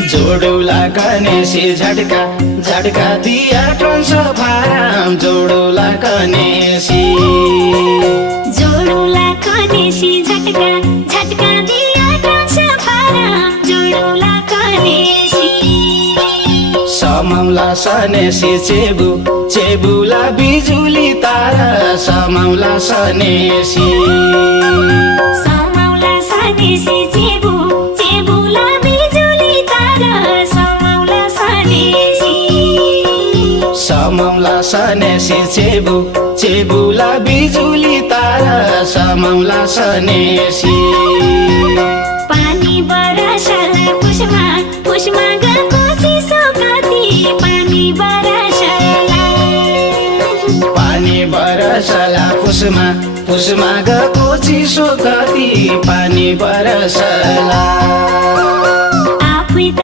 जोडौला गणेशी झटका झटका दिया ट्रान्सफारम जोडौला गणेशी जोडौला गणेशी झटका झटका दिया ट्रान्सफारम जोडौला गणेशी समाउला सनेसी चेबु चेबुला बिजुली तारा समाउला सनेसी समाउला सनेसी चेबु चेबुला बिजुली तारा समाउला सनेसी समाउला सनेसी चेबु चेबुला बिजुली तारा समाउला सनेसी पानी बरसला पुष्मा पुष्मा गएको चिसो कति पानी बरसला पानी बरसला पुष्मा पुष्मा गएको चिसो कति पानी बरसला